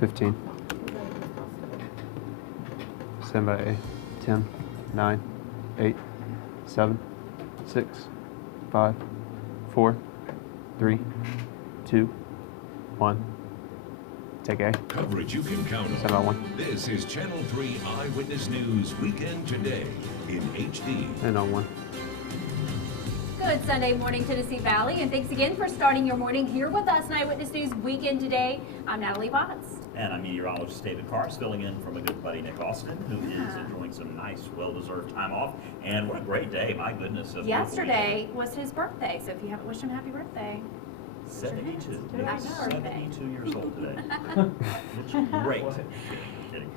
15. Stand by A. 10, 9, 8, 7, 6, 5, 4, 3, 2, 1. Take A. Coverage you can count on. Stand by 1. This is Channel 3 Eyewitness News Weekend Today in HD. And on 1. Good Sunday morning, Tennessee Valley, and thanks again for starting your morning here with us in Eyewitness News Weekend Today. I'm Natalie Potts. And I'm meteorologist David Carrs, filling in for my good buddy Nick Austin, who is enjoying some nice, well-deserved time off. And what a great day, my goodness. Yesterday was his birthday, so if you haven't wished him happy birthday. 72. I know, 72 years old today. Which great. Kidding.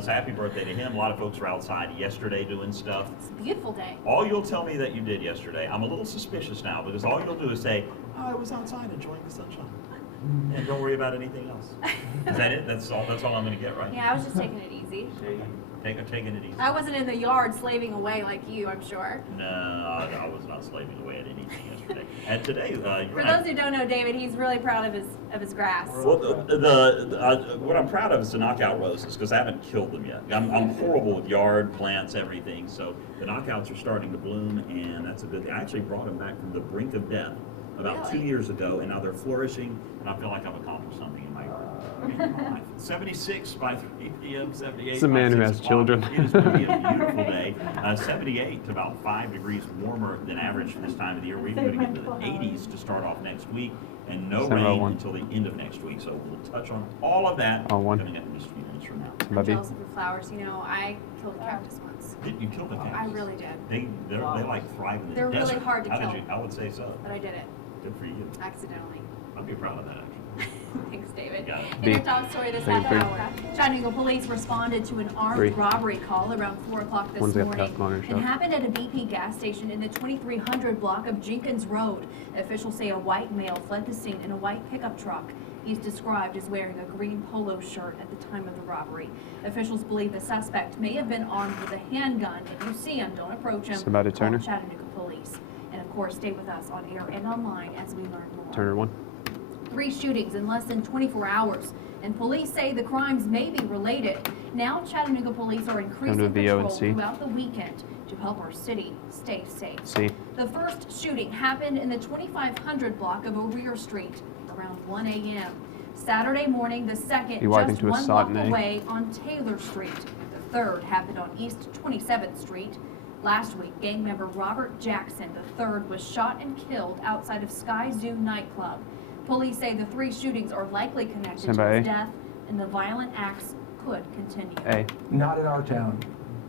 So happy birthday to him. A lot of folks were outside yesterday doing stuff. It's a beautiful day. All you'll tell me that you did yesterday, I'm a little suspicious now, because all you'll do is say, oh, I was outside enjoying the sunshine. And don't worry about anything else. Is that it? That's all I'm going to get, right? Yeah, I was just taking it easy. Taking it easy. I wasn't in the yard slaving away like you, I'm sure. No, I was not slaving away at anything yesterday. And today, for those who don't know David, he's really proud of his grass. Well, what I'm proud of is the knockout roses, because I haven't killed them yet. I'm horrible with yard plants, everything. So the knockouts are starting to bloom, and that's a good thing. I actually brought them back from the brink of death about 2 years ago, and now they're flourishing, and I feel like I've accomplished something in my life. 76 by 3 p.m., 78 It's a man who has children. It is going to be a beautiful day. 78 to about 5 degrees warmer than average for this time of the year. We're even going to get into the 80s to start off next week, and no rain until the end of next week. So we'll touch on all of that coming up in just a few minutes from now. I'm jealous of your flowers. You know, I killed a cactus once. You killed a cactus? I really did. They like thrive in the They're desert. really hard to kill. I would say so. But I did it. Good for you. Accidentally. I'd be proud of that, actually. Thanks, David. Got it. In your top story this half hour, Chattanooga police responded to an armed robbery call around 4 o'clock this morning. It happened at a BP gas station in the 2300 block of Jenkins Road. Officials say a white male fled the scene in a white pickup truck. He's described as wearing a green polo shirt at the time of the robbery. Officials believe the suspect may have been armed with a handgun. If you see him, don't approach him. Somebody Turner. Call Chattanooga police. And of course, stay with us on air and online as we learn more. Turner 1. 3 shootings in less than 24 hours, and police say the crimes may be related. Now Chattanooga police are increasing patrol throughout the weekend to help our city stay safe. The first shooting happened in the 2500 block of O'Rear Street around 1 a.m. Saturday morning, the second just 1 block away on Taylor Street. The third happened on East 27th Street. Last week, gang member Robert Jackson III was shot and killed outside of Sky Zoo nightclub. Police say the 3 shootings are likely connected to his death, and the violent acts could continue. Not in our town.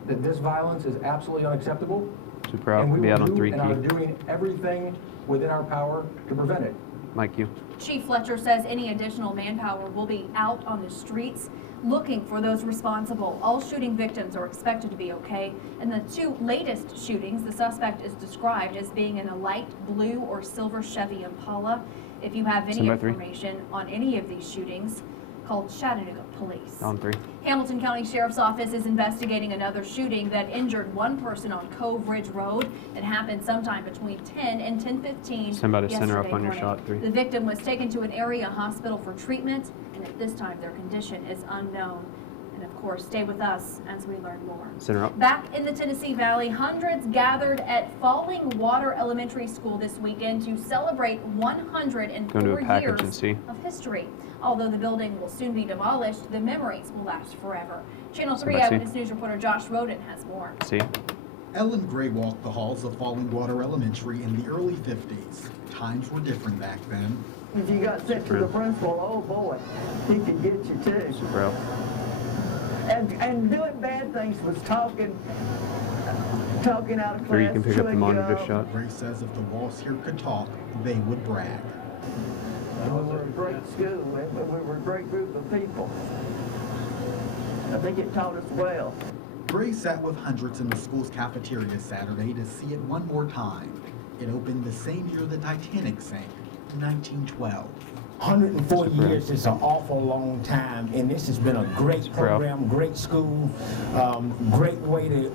That this violence is absolutely unacceptable. Super out. Be out on 3 and are doing everything within our power to prevent it. Mike, you. Chief Fletcher says any additional manpower will be out on the streets looking for those responsible. All shooting victims are expected to be okay. In the 2 latest shootings, the suspect is described as being in a light blue or silver Chevy Impala. If you have any information on any of these shootings, call Chattanooga Police. On 3. Hamilton County Sheriff's Office is investigating another shooting that injured 1 person on Cove Ridge Road. It happened sometime between 10 and 10:15 Somebody center up on your shot 3. The victim was taken to an area hospital for treatment, and at this time their condition is unknown. And of course, stay with us as we learn more. Center up. Back in the Tennessee Valley, hundreds gathered at Falling Water Elementary School this weekend to celebrate 104 years of history. Although the building will soon be demolished, the memories will last forever. Channel 3 Eyewitness News reporter Josh Roden has more. Ellen Gray walked the halls of Falling Water Elementary in the early 50s. Times were different back then. If you got sent to the principal, oh boy, he could get you too. And doing bad things was talking out of class. You can pick up the monitor shot. Gray says if the walls here could talk, they would brag. We were a great school, we were a great group of people. I think it taught us well. Gray sat with hundreds in the school's cafeteria Saturday to see it one more time. It opened the same year the Titanic sank, 1912. 140 years is an awful long time, and this has been a great program, great school, great way to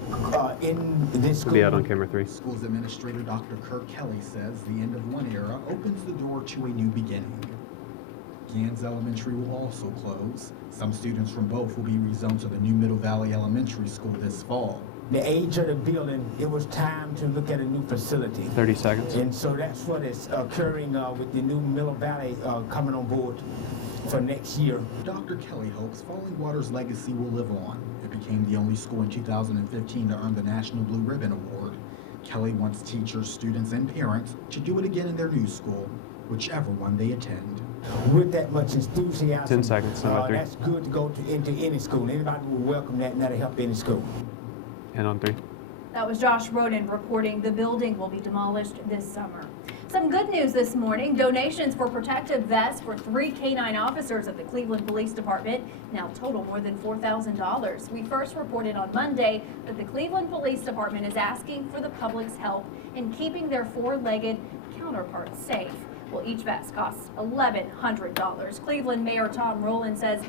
end this school. Be out on camera 3. School's administrator, Dr. Kirk Kelly, says the end of one era opens the door to a new beginning. Gans Elementary will also close. Some students from both will be rezoned to the new Middle Valley Elementary School this fall. The age of the building, it was time to look at a new facility. 30 seconds. And so that's what is occurring with the new Middle Valley coming on board for next year. Dr. Kelly hopes Falling Water's legacy will live on. It became the only school in 2015 to earn the National Blue Ribbon Award. Kelly wants teachers, students, and parents to do it again in their new school, whichever one they attend. With that much enthusiasm, 10 seconds, number 3. that's good to go into any school. Anybody will welcome that, and that'll help any school. And on 3. That was Josh Roden reporting the building will be demolished this summer. Some good news this morning. Donations for protective vests for 3 canine officers at the Cleveland Police Department now total more than $4,000. We first reported on Monday that the Cleveland Police Department is asking for the public's help in keeping their 4-legged counterparts safe. Well, each vest costs $1,100. Cleveland Mayor Tom Rowland says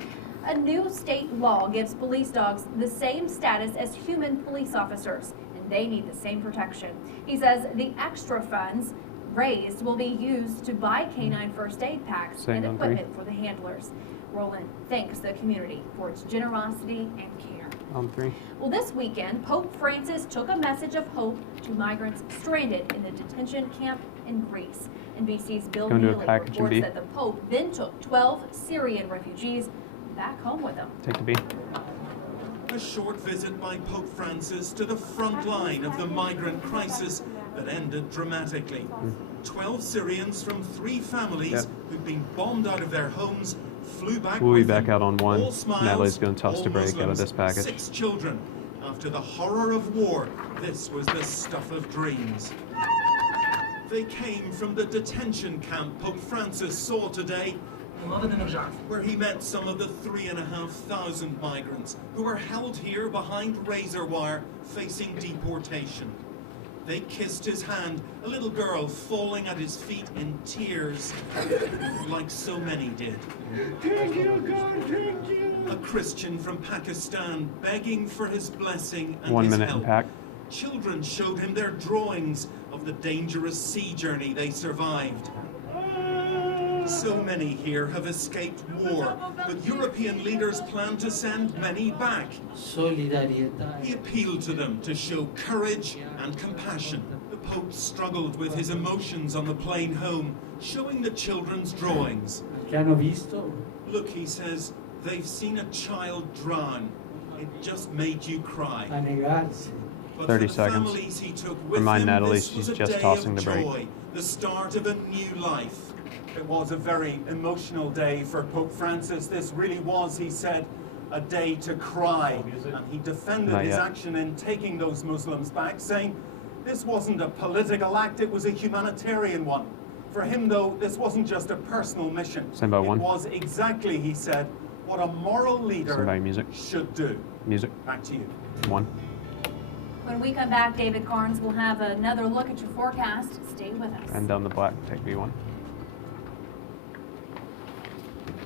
a new state law gives police dogs the same status as human police officers, and they need the same protection. He says the extra funds raised will be used to buy canine first aid packs and equipment for the handlers. Rowland thanks the community for its generosity and care. On 3. Well, this weekend, Pope Francis took a message of hope to migrants stranded in the detention camp in Greece. NBC's Bill Neely reports that the Pope then took 12 Syrian refugees back home with him. Take the B. A short visit by Pope Francis to the front line of the migrant crisis that ended dramatically. 12 Syrians from 3 families who'd been bombed out of their homes flew back. We'll be back out on 1. All smiles, Natalie's going to toss all the break Muslims, out of this package. 6 children. After the horror of war, this was the stuff of dreams. They came from the detention camp Pope Francis saw today, where he met some of the 3,500 migrants who were held here behind razor wire facing deportation. They kissed his hand, a little girl falling at his feet in tears, like so many did. Thank you, God, thank you. A Christian from Pakistan begging for his blessing and 1 his minute help. in pack. Children showed him their drawings of the dangerous sea journey they survived. So many here have escaped war, but European leaders plan to send many back. He appealed to them to show courage and compassion. The Pope struggled with his emotions on the plane home, showing the children's drawings. Look, he says, they've seen a child drown. It just made you cry. But 30 for the seconds. families he took with Remind him, Natalie this she's was a just day tossing of the break. joy, the start of a new life. It was a very emotional day for Pope Francis. This really was, he said, a day to cry. And he defended his action in taking those Muslims back, saying this wasn't a political act, it was a humanitarian one. For him, though, this wasn't just a personal mission. Stand by 1. It was exactly, he said, what a moral leader music. should do. Music. Back to you. 1. When we come back, David Carnes will have another look at your forecast. Stay with us. And down the black, take B1.